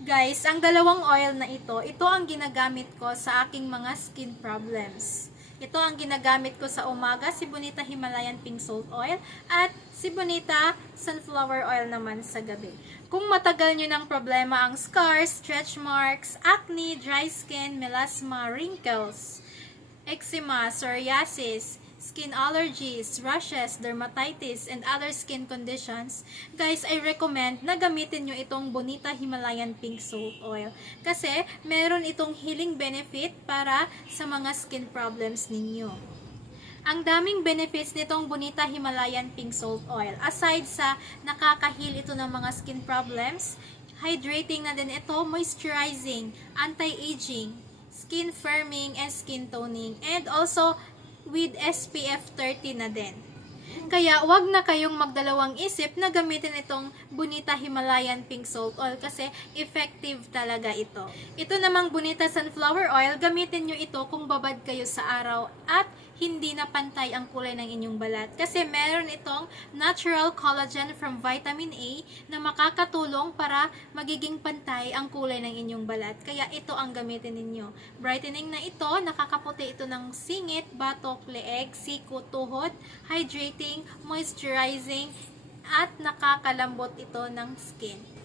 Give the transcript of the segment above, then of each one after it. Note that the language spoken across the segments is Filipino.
Guys, ang dalawang oil na ito ang ginagamit ko sa aking mga skin problems. Ito ang ginagamit ko sa umaga, si Bonita Himalayan Pink Salt Oil, at si Bonita Sunflower Oil naman sa gabi. Kung matagal nyo ng problema ang scars, stretch marks, acne, dry skin, melasma, wrinkles, eczema, psoriasis, skin allergies, rashes, dermatitis, and other skin conditions, guys, I recommend na gamitin nyo itong Bonita Himalayan Pink Salt Oil. Kasi, meron itong healing benefit para sa mga skin problems ninyo. Ang daming benefits nitong Bonita Himalayan Pink Salt Oil. Aside sa nakaka-heal ito ng mga skin problems, hydrating na din ito, moisturizing, anti-aging, skin firming, and skin toning, and also with SPF 30 na din. Kaya wag na kayong magdalawang isip na gamitin itong Bonita Himalayan Pink Salt Oil kasi effective talaga ito. Ito namang Bonita Sunflower Oil, gamitin nyo ito kung babad kayo sa araw at hindi na pantay ang kulay ng inyong balat. Kasi meron itong natural collagen from vitamin A na makakatulong para magiging pantay ang kulay ng inyong balat. Kaya ito ang gamitin ninyo. Brightening na ito, nakakaputi ito ng singit, batok, leeg, siku, tuhod, hydrating, moisturizing, at nakakalambot ito ng skin.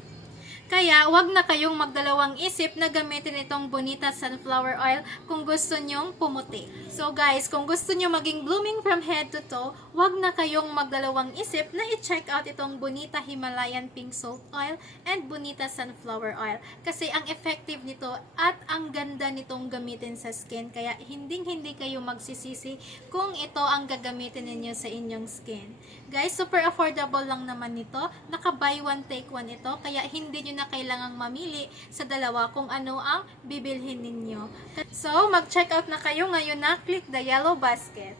Kaya, wag na kayong magdalawang isip na gamitin itong Bonita Sunflower Oil kung gusto nyong pumuti. So guys, kung gusto nyo maging blooming from head to toe, wag na kayong magdalawang isip na i-check out itong Bonita Himalayan Pink Salt Oil and Bonita Sunflower Oil. Kasi ang effective nito at ang ganda nitong gamitin sa skin. Kaya hindi kayo magsisisi kung ito ang gagamitin ninyo sa inyong skin. Guys, super affordable lang naman nito. Naka buy one take one ito. Kaya hindi nyo na kailangang mamili sa dalawa kung ano ang bibilhin ninyo. So, mag-check out na kayo ngayon na click the yellow basket.